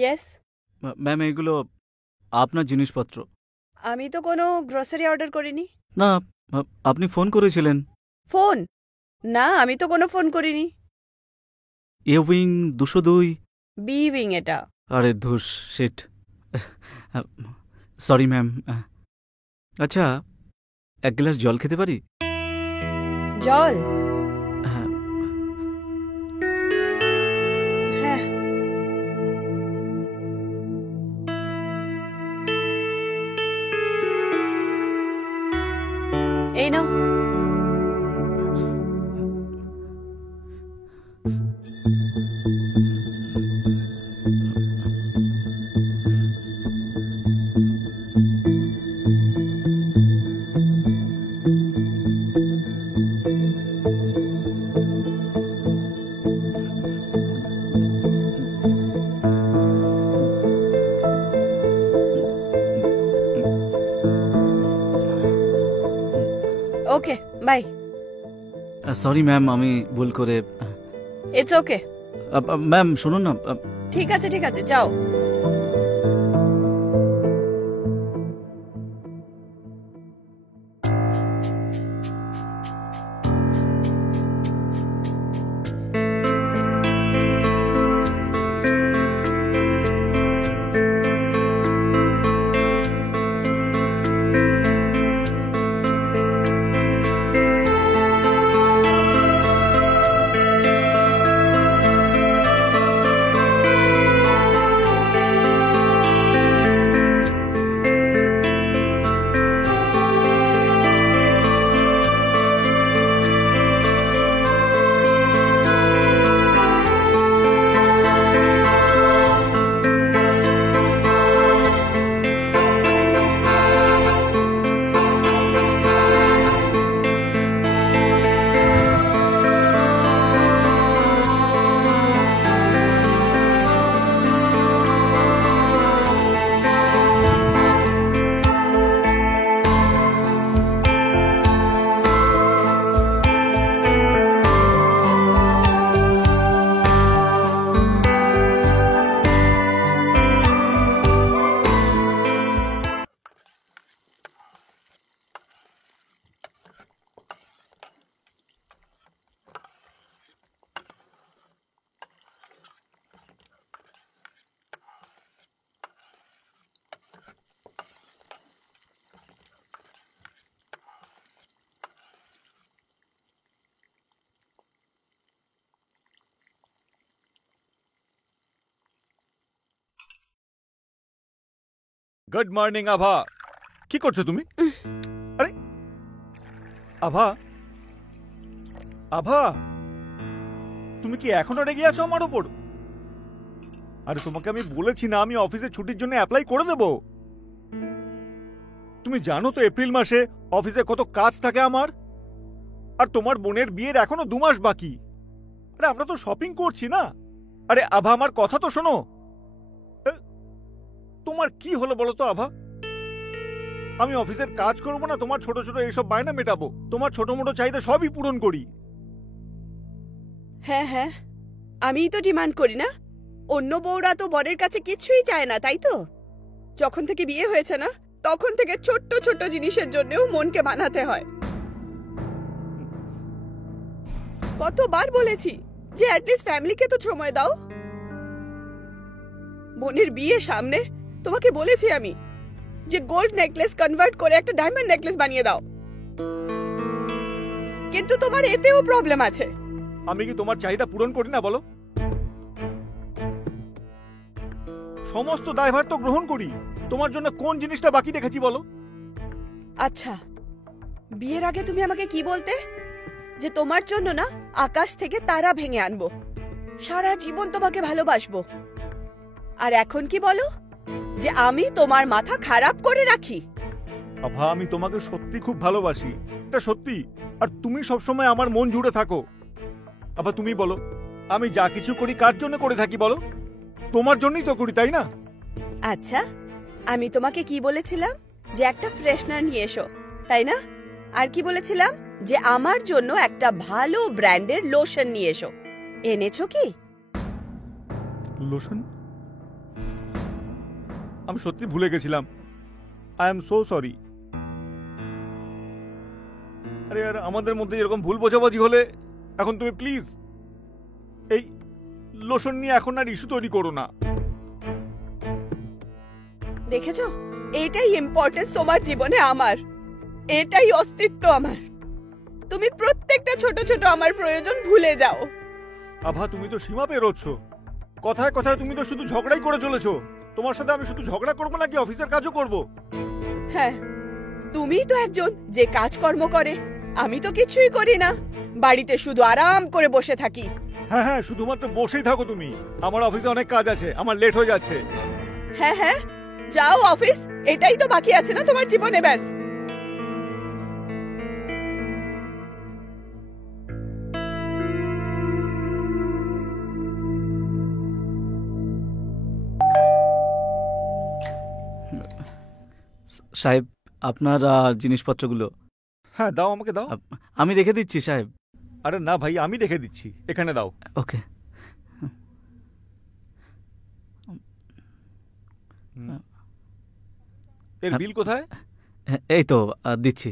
Yes. Ma'am এগুলো আপনার জিনিসপত্র। আমি তো কোনো গ্রোসারি অর্ডার করিনি। না, আপনি ফোন করেছিলেন। ফোন? না, আমি তো কোনো ফোন করিনি। এ উইং 202। বি উইং এটা। আরে ধুস, শিট। Sorry ma'am. আচ্ছা, এক গ্লাস জল খেতে পারি? জল? হ্যাঁ। হ্যাঁ। এই নাও। ওকে, বাই। সরি ম্যাম, আমি ভুল করে। It's okay. ম্যাম শুনুন না। ঠিক আছে ঠিক আছে, যাও। গুড মর্নিং আভা। কি করছো তুমি? আরে আভা, আভা তুমি কি এখনো রেগে আছো আমার উপর? আরে তোমাকে আমি বলেছি না আমি অফিসে ছুটির জন্য অ্যাপ্লাই করে দেব। তুমি জানো তো এপ্রিল মাসে অফিসে কত কাজ থাকে আমার, আর তোমার বোনের বিয়ের এখনো 2 মাস বাকি। আরে আমরা তো শপিং করছি না। আরে আভা আমার কথা তো শোনো। তোমার কি হলো বলো তো আভা? আমি অফিসের কাজ করবো না, তোমার ছোট ছোট এইসব বায়না মেটাবো, তোমার ছোট মোটো চাহিদা সবই পূরণ করি। হ্যাঁ হ্যাঁ, আমিই তো ডিমান্ড করি না। অন্য বউরা তো বরের কাছে কিছুই চায় না, তাই তো? যখন থেকে বিয়ে হয়েছে না, তখন থেকে ছোট্ট ছোট্ট জিনিসের জন্যও মনকে বানাতে হয়। কতবার বলেছি যে অ্যাটলিস্ট ফ্যামিলিকে তো সময় দাও। বোনের বিয়ে সামনে তোমাকে বলেছি আমি যে গোল্ড নেকলেস কনভার্ট করে একটা ডায়মন্ড নেকলেস বানিয়ে দাও, কিন্তু তোমার এতেও প্রবলেম আছে। আমি কি তোমার চাহিদা পূরণ করি না বলো? সমস্ত দায়ভার তো গ্রহণ করি। তোমার জন্য কোন জিনিসটা বাকি রেখেছি বলো? আচ্ছা, বিয়ের আগে তুমি আমাকে কি বলতে? যে তোমার জন্য না আকাশ থেকে তারা ভেঙে আনবো, সারা জীবন তোমাকে ভালোবাসবো। আর এখন কি বলো? যে আমি তোমার মাথা খারাপ করে রাখি। আভা আমি তোমাকে সত্যি খুব ভালোবাসি, এটা সত্যি। আর তুমি সবসময় আমার মন জুড়ে থাকো। আভা তুমি বলো, আমি যা কিছু করি কার জন্য করে থাকি বলো? তোমার জন্যই তো করি, তাই না? আচ্ছা, আমি তোমাকে কি বলেছিলাম? যে একটা ফ্রেশনার নিয়ে এসো, তাই না? আর কি বলেছিলাম? যে আমার জন্য একটা ভালো ব্র্যান্ডের লোশন নিয়ে এসো। এনেছো কি? লোশন? আমি সত্যি ভুলে গেছিলাম। I am so sorry. আরে আর আমাদের মধ্যে এরকম ভুল বোঝাবুঝি হলে এখন তুমি প্লিজ এই লোশন নিয়ে এখন আর ইস্যু তৈরি করো না। দেখেছো, এটাই ইম্পর্টেন্স তোমার জীবনে, আমার এটাই অস্তিত্ব আমার। তুমি প্রত্যেকটা ছোট ছোট আমার প্রয়োজন ভুলে যাও। আভা, তুমি তো সীমা পেরোচ্ছ। কথায় কথায় তুমি তো শুধু ঝগড়াই করে চলেছো। তোমার সাথে আমি শুধু ঝগড়া করবো নাকি অফিসের কাজও করব? হ্যাঁ, তুমিই তো একজন যে কাজকর্ম করে, আমি তো কিছুই করি না, বাড়িতে শুধু আরাম করে বসে থাকি। হ্যাঁ হ্যাঁ, শুধুমাত্র বসেই থাকো তুমি। আমার অফিসে অনেক কাজ আছে, আমার লেট হয়ে যাচ্ছে। হ্যাঁ হ্যাঁ, যাও অফিস, এটাই তো বাকি আছে না তোমার জীবনে, ব্যাস। সাহেব, আপনার জিনিসপত্রগুলো হ্যাঁ দাও, আমাকে দাও। আমি রেখে দিচ্ছি সাহেব। আরে না ভাই, আমি রেখে দিচ্ছি, এখানে দাও। ওকে। এর বিল কোথায়? এই তো দিচ্ছি।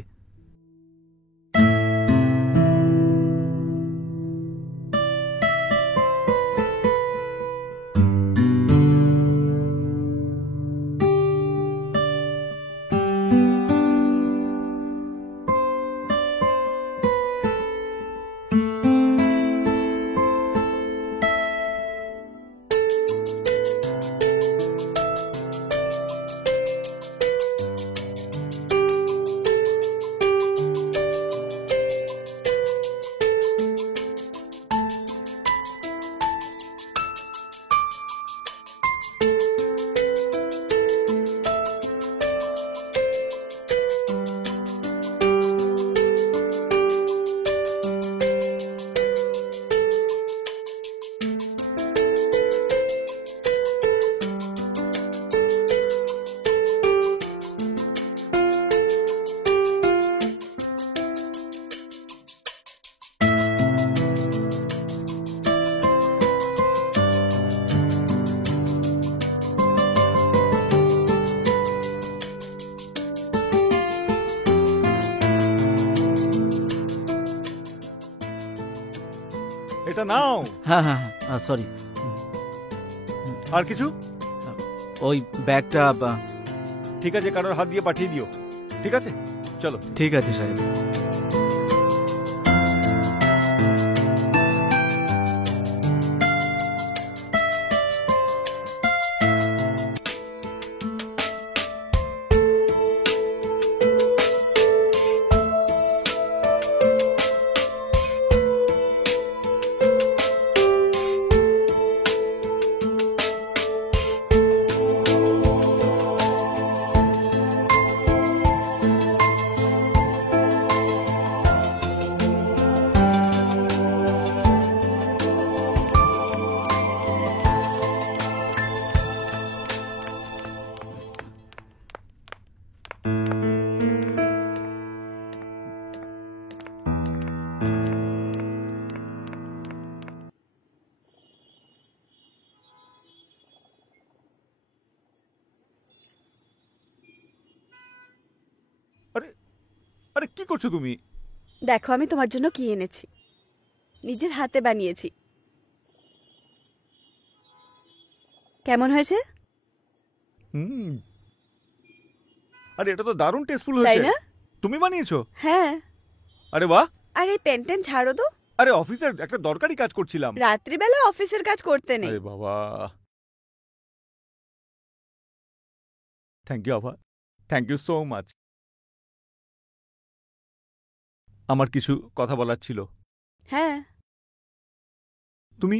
এটা নাও। হ্যাঁ হ্যাঁ হ্যাঁ, সরি। আর কিছু? ওই ব্যাগটা ঠিক আছে, কারোর হাত দিয়ে পাঠিয়ে দিও। ঠিক আছে, চলো। ঠিক আছে সাহেব। আরে আরে, কি করছো তুমি? দেখো, আমি তোমার জন্য কি এনেছি, নিজের হাতে বানিয়েছি। কেমন হয়েছে? হুম, আরে এটা তো দারুণ টেস্টফুল তাই হয়েছে। না? তুমি বানিয়েছো? হ্যাঁ। আরে বাহ। আর এই পেন ছাড়ো তো, আরে অফিসের একটা দরকারি কাজ করছিলাম। রাত্রিবেলা অফিসের কাজ করতে নেই। আরে বাবা, থ্যাংক ইউ আভা, থ্যাংক ইউ সো মাচ। আমার কিছু কথা বলার ছিল। হ্যাঁ। তুমি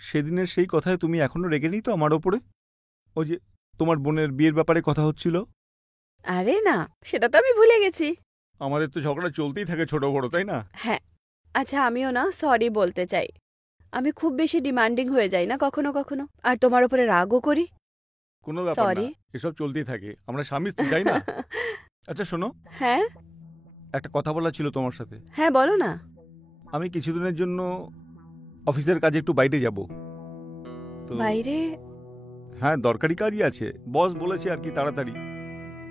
সেদিনের সেই কথায় তুমি এখনো রেগে নেই তো আমার ওপরে? ওই যে তোমার বোনের বিয়ের ব্যাপারে কথা হচ্ছিল। আরে না, সেটা তো আমি ভুলে গেছি। আমাদের তো ঝগড়া চলতেই থাকে ছোট বড়, তাই না? হ্যাঁ, আচ্ছা, আমিও না সরি বলতে চাই। আমি খুব বেশি ডিমান্ডিং হয়ে যাই না কখনো কখনো, আর তোমার উপরে রাগও করি। কোনো ব্যাপার না, Sorry. এসব চলতেই থাকে, আমরা স্বামী স্ত্রী, তাই না? আচ্ছা শোনো, হ্যাঁ একটা কথা বলার ছিল তোমার সাথে। হ্যাঁ, বলো না। আমি কিছুদিনের জন্য অফিসের কাজে একটু বাইরে যাব তো। বাইরে? হ্যাঁ, দরকারি কাজই আছে, বস বলেছে আর কি তাড়াতাড়ি।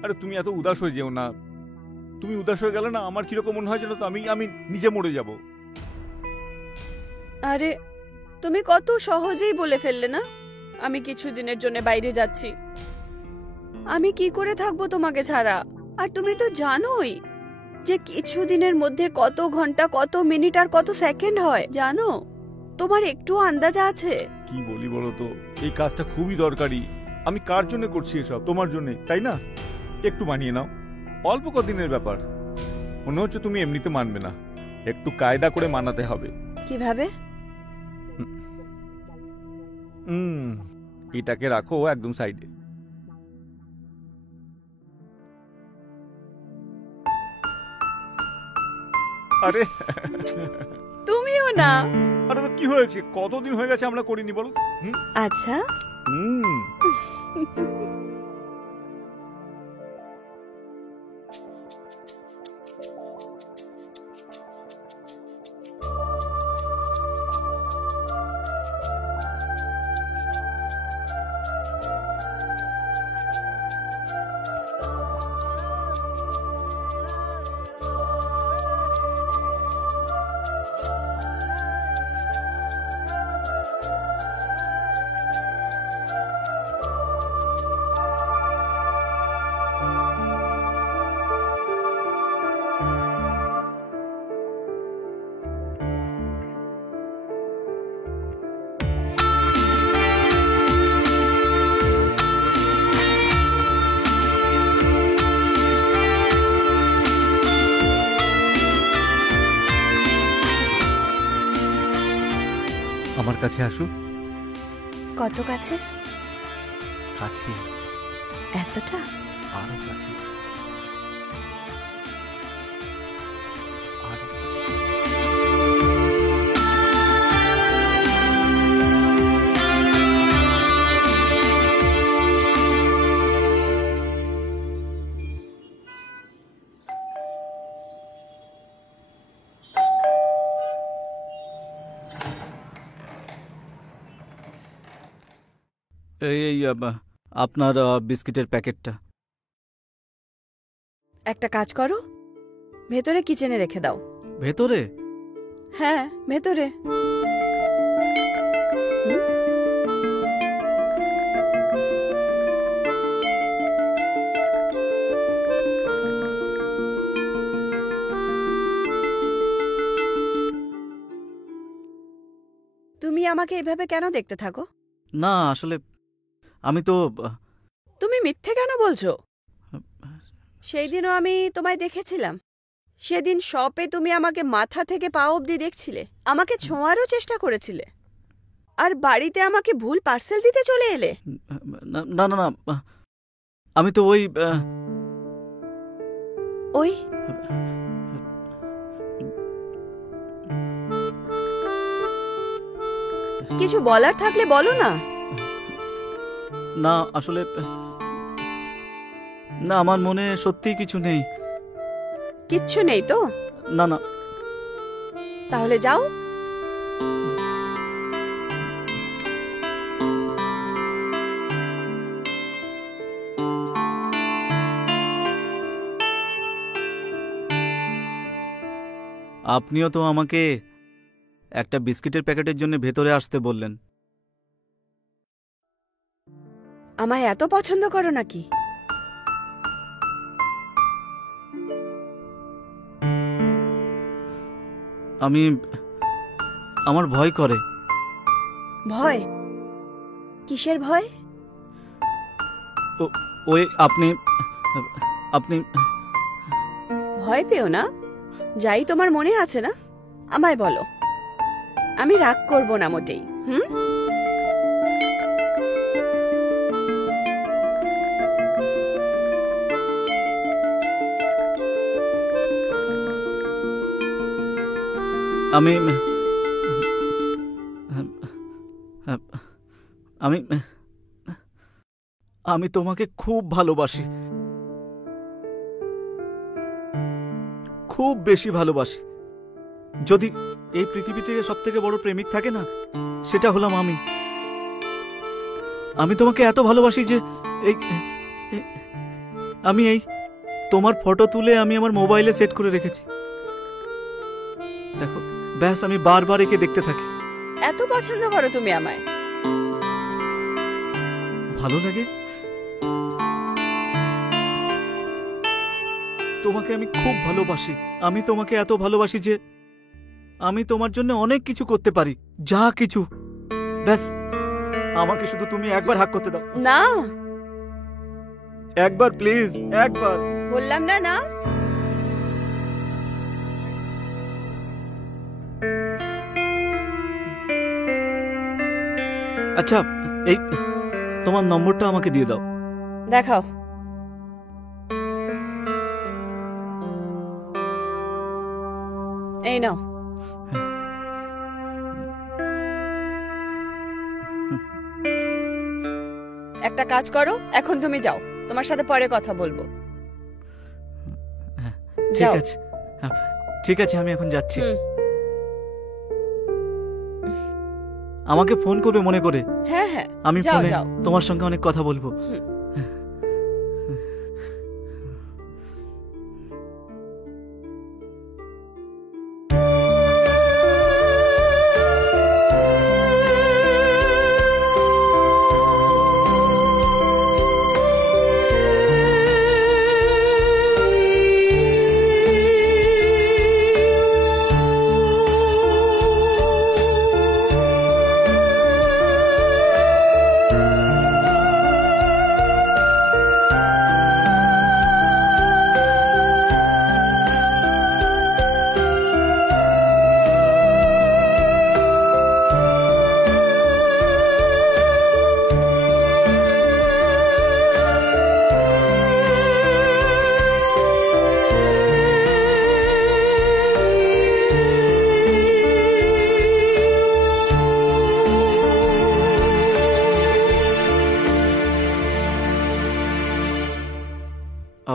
আরে তুমি এত উদাস হয়ে যেও না। তুমি উদাস হয়ে গেলে না আমার কিরকম মনে হয় জানো তো, আমি আমি নিজে মরে যাব। আরে তুমি কত সহজেই বলে ফেললে না আমি কিছুদিনের জন্য বাইরে যাচ্ছি। আমি কি করে থাকবো তোমাকে ছাড়া? আর তুমি তো জানোই যে কিছুদিনের মধ্যে কত ঘন্টা, কত মিনিট আর কত সেকেন্ড হয়, জানো? তোমার একটু আন্দাজা আছে? কি বলি বলো তো, এই কাজটা খুবই দরকারি। আমি কার জন্য করছি এসব? তোমার জন্য, তাই না? একটু মানিয়ে নাও, অল্প কদিনের ব্যাপার। মনে হচ্ছে তুমি এমনিতে মানবে না, একটু কায়দা করে মানাতে হবে। কিভাবে? এটাকে রাখো একদম সাইডে। আরে তুমিও না। আরে তো কি হয়েছে, কতদিন হয়ে গেছে আমরা করিনি বলো। আচ্ছা, আমার কাছে আসো। কত কাছে? কাছে, এতটা? আরো কাছে, আরো কাছে। এই আপনার বিস্কিটের প্যাকেটটা। একটা কাজ করো, ভেতরে কিচেনে রেখে দাও। ভেতরে? হ্যাঁ, ভেতরে। তুমি আমাকে এভাবে কেন দেখতে থাকো? না আসলে আমি তো তুমি মিথ্যে কেন বলছো? সেই দিনও আমি তোমায় দেখেছিলাম। সেদিন শপে তুমি আমাকে মাথা থেকে পা অবধি দেখছিলে, আমাকে ছোঁয়ারও চেষ্টা করেছিলে, আর বাড়িতে আমাকে ভুল পার্সেল দিতে চলে এলে। না না না, আমি তো ওই ওই কিছু বলার থাকলে বলো না। না আসলে না, আমার মনে সত্যিই কিছু নেই। কিচ্ছু নেই তো? না না। তাহলে যাও। আপনিও তো আমাকে একটা বিস্কিটের প্যাকেটের জন্য ভেতরে আসতে বললেন। আমায় এত পছন্দ করো নাকি? আমার ভয় করে। ভয়? কিসের ভয়? ওই আপনি আপনি ভয় পেও না, যাই তোমার মনে আছে না আমায় বলো, আমি রাগ করব না মোটেই। আমি আমি আমি তোমাকে খুব ভালোবাসি, খুব বেশি ভালোবাসি। যদি এই পৃথিবীতে সব থেকে বড় প্রেমিক থাকে না, সেটা হলাম আমি। আমি তোমাকে এত ভালোবাসি যে এই আমি তোমার ফটো তুলে আমি আমার মোবাইলে সেট করে রেখেছি। দেখো ব্যাস আমি বারবার একে দেখতে থাকি। এত পছন্দ করো তুমি আমায়? ভালো লাগে। তোমাকে আমি খুব ভালোবাসি। আমি তোমাকে এত ভালোবাসি যে আমি তোমার জন্য অনেক কিছু করতে পারি, যা কিছু। ব্যাস আমাকে শুধু তুমি একবার হাক করতে দাও। না, একবার প্লিজ, একবার। বললাম না না। আচ্ছা এই তোমার নম্বরটা আমাকে দিয়ে দাও। দেখাও। এই নাও। একটা কাজ করো, এখন তুমি যাও, তোমার সাথে পরে কথা বলবো। ঠিক যাও। আছে, ঠিক আছে, আমি এখন যাচ্ছি। হুম। আমাকে ফোন করবে মনে করে। হ্যাঁ হ্যাঁ, আমি যাও ফোনে যাও। তোমার সঙ্গে অনেক কথা বলবো। হুম।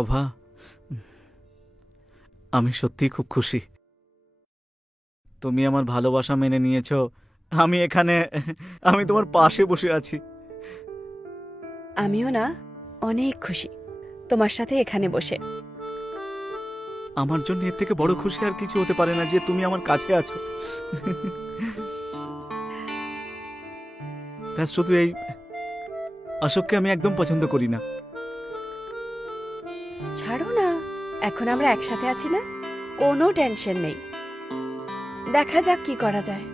আভা, আমি সত্যিই খুব খুশি তুমি আমার ভালোবাসা মেনে নিয়েছো। আমি এখানে, আমি তোমার পাশে বসে আছি। আমিও না অনেক খুশি তোমার সাথে এখানে বসে। আমার জন্য এর থেকে বড় খুশি আর কিছু হতে পারে না যে তুমি আমার কাছে আছো। ব্যাস শুধু এই অশোককে আমি একদম পছন্দ করি না। ছাড়ো না, এখন আমরা একসাথে আছি না, কোনো টেনশন নেই। দেখা যাক কি করা যায়।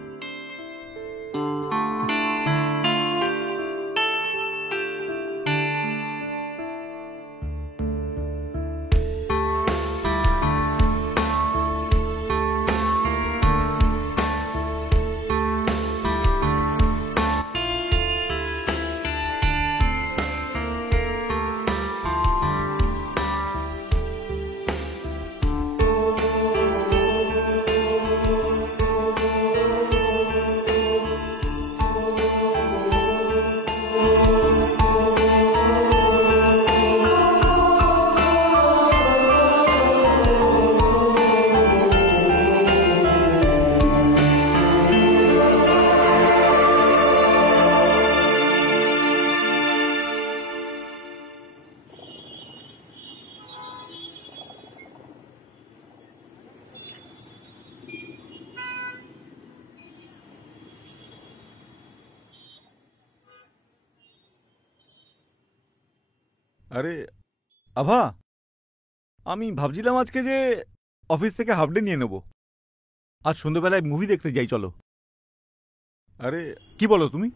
আরে আভা, আমি ভাবছিলাম আজকে যে অফিস থেকে হাফ ডে নিয়ে নেব, আজ সন্ধ্যেবেলায় মুভি দেখতে যাই, চলো। আরে কি বলো তুমি?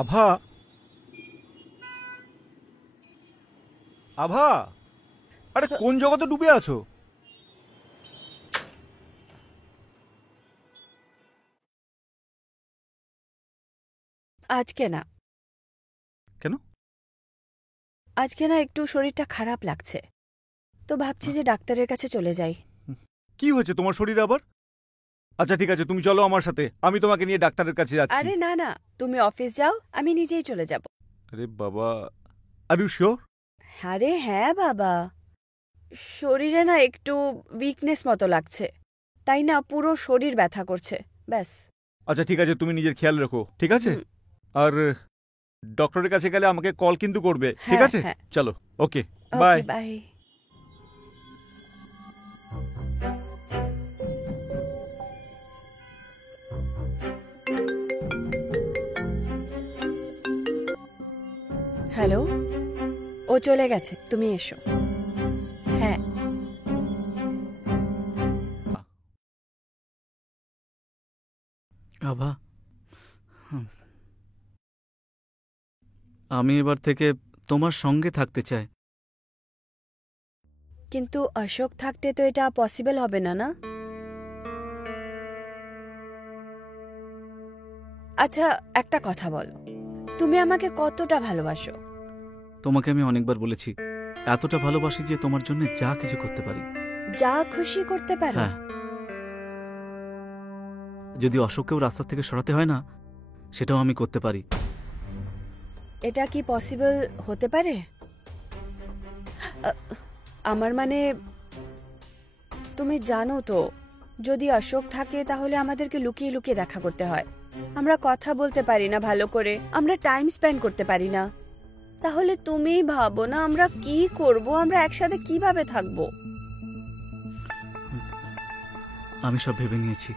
আভা, আভা, আরে কোন জগতে ডুবে আছো? আজকে না। কেন? আজকে না একটু শরীরটা খারাপ লাগছে, তো ভাবছি যে ডাক্তারের কাছে চলে যাই। কি হয়েছে তোমার শরীরে আবার? আচ্ছা ঠিক আছে, তুমি চলো আমার সাথে, আমি তোমাকে নিয়ে ডাক্তারের কাছে যাচ্ছি। আরে না না, তুমি অফিস যাও, আমি নিজেই চলে যাব। আরে বাবা, আর ইউ শিওর? আরে হ্যাঁ বাবা, শরীরে না একটু উইকনেস মতো লাগছে, তাই না পুরো শরীর ব্যথা করছে। ব্যাস। আচ্ছা ঠিক আছে, তুমি নিজের খেয়াল রাখো, ঠিক আছে? হুম। আর ডক্টরের কাছে গেলে আমাকে কল কিন্তু করবে, ঠিক হ্যাঁ, আছে? হ্যাঁ। চলো, okay, bye. Okay, bye. Hello, ও চলে গেছে, তুমি এসো। হ্যাঁ। আভা, আমি এবার থেকে তোমার সঙ্গে থাকতে চাই। কিন্তু অশোক থাকতে তো এটা পসিবল হবে না, না? আচ্ছা, একটা কথা বলো, তুমি আমাকে কতটা ভালোবাসো? তোমাকে আমি অনেকবার বলেছি, এতটা ভালোবাসি যে তোমার জন্য যা কিছু করতে পারি। যা খুশি করতে পারো? হ্যাঁ, যদি অশোককেও রাস্তা থেকে সরাতে হয় না, সেটাও আমি করতে পারি। এটা কি পসিবল হতে পারে? আমার মানে, তুমি জানো তো, যদি অশোক থাকে তাহলে আমাদেরকে লুকিয়ে লুকিয়ে দেখা করতে হয়। আমরা কথা বলতে পারি না ভালো করে, আমরা টাইম স্পেন্ড করতে পারি না। তাহলে তুমি ভাবো না আমরা কি করব, আমরা একসাথে কিভাবে থাকবো? আমি সব ভেবে নিয়েছি।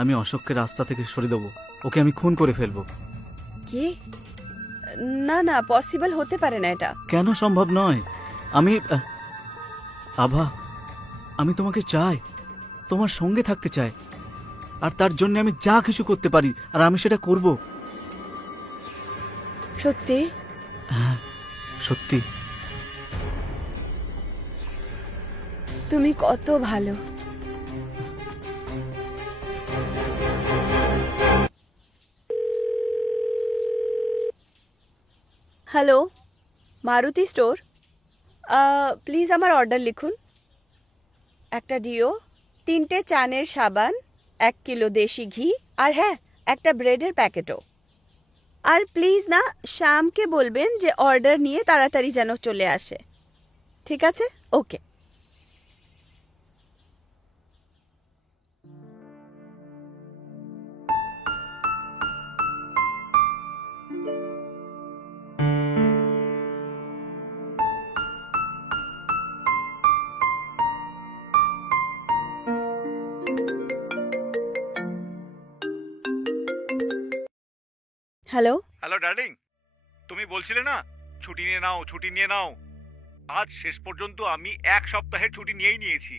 আমি অশোককে রাস্তা থেকে সরিয়ে দেবো, ওকে আমি খুন করে ফেলবো। কি? না না, পসিবল হতে পারে না এটা। কেন সম্ভব নয়? আভা, আমি তোমাকে চাই, তোমার সঙ্গে থাকতে চাই, আর তার জন্য আমি যা কিছু করতে পারি, আর আমি সেটা করব। সত্যি? হ্যাঁ, সত্যি। তুমি কত ভালো। Hello, Maruti store. প্লিজ আমার অর্ডার লিখুন। একটা ডিও, 3টে চানের সাবান, 1 কিলো দেশি ঘি, আর হ্যাঁ, একটা ব্রেডের প্যাকেটও। আর প্লিজ না, শ্যামকে বলবেন যে অর্ডার নিয়ে তাড়াতাড়ি যেন চলে আসে। ঠিক আছে? ওকে। হ্যালো। হ্যালো ডার্লিং, তুমি বলছিলে না ছুটি নিয়ে নাও, ছুটি নিয়ে নাও। আজ শেষ পর্যন্ত আমি 1 সপ্তাহের ছুটি নিয়েই নিয়েছি।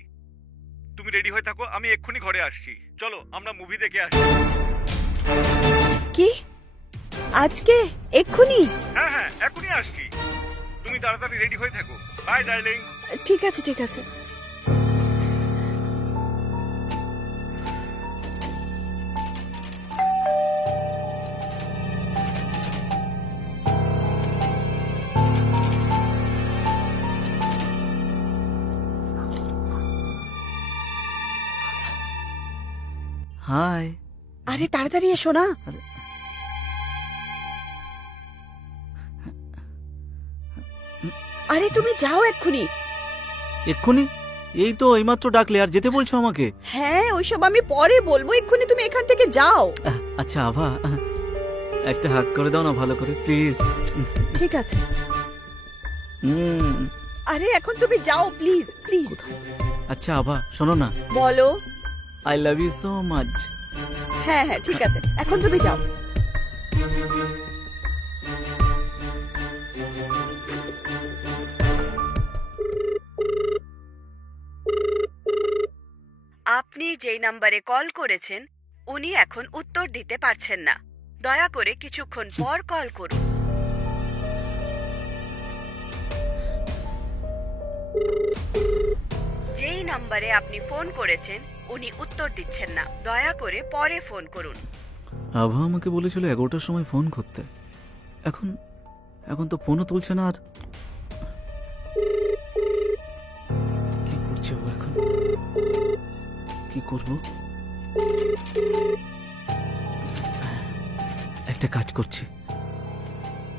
তুমি রেডি হয়ে থাকো, আমি এক্ষুনি ঘরে আসছি। চলো আমরা মুভি দেখে আসি। কি? আজকে? এক্ষুনি? হ্যাঁ হ্যাঁ, এখনই আসছি। তুমি তাড়াতাড়ি রেডি হয়ে থাকো। Bye darling. ঠিক আছে, ঠিক আছে। হাই। আরে তাড়াতাড়ি এসো না। আরে তুমি যাও এক্ষুনি। এক্ষুনি? এই তো এইমাত্র ডাকলে, আর যেতে বলছো আমাকে? হ্যাঁ, ওইসব আমি পরে বলবো, এক্ষুনি তুমি এখান থেকে যাও। আচ্ছা আভা, একটা হাগ করে দাও না ভালো করে, প্লিজ। ঠিক আছে। আরে এখন তুমি যাও, প্লিজ প্লিজ। আচ্ছা আভা, শোনো না, বলো। I love you so much. হ্যাঁ হ্যাঁ, ঠিক আছে, এখন তুমি যাও। আপনি যেই নম্বরে কল করেছেন উনি এখন উত্তর দিতে পারছেন না। দয়া করে কিছুক্ষণ পর কল করুন। যেই নম্বরে আপনি ফোন করেছেন উনি উত্তর দিচ্ছেন না। দয়া করে পরে ফোন করুন। আভা আমাকে বলেছিল 11টার সময় ফোন করতে। এখন এখন তো ফোনও তুলছে না। আর কি করছে ও এখন? কি করব? একটা কাজ করছি,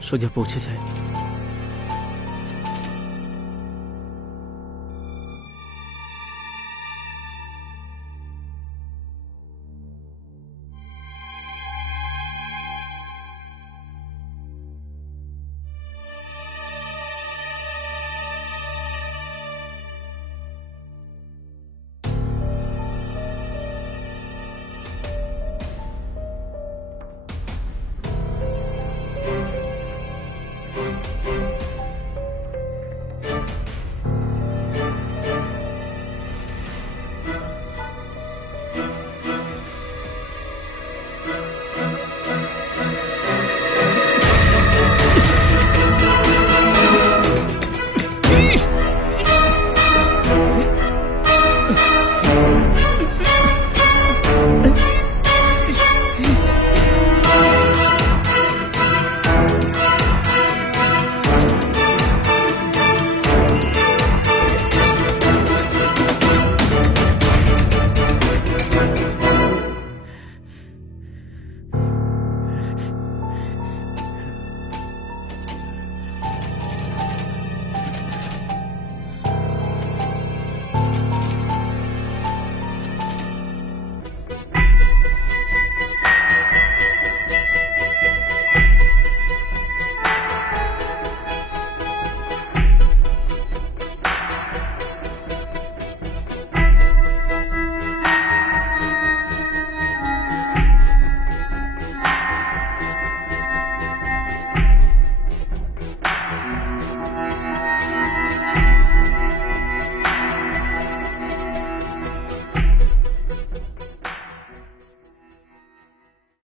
সোজা পৌঁছে যায়।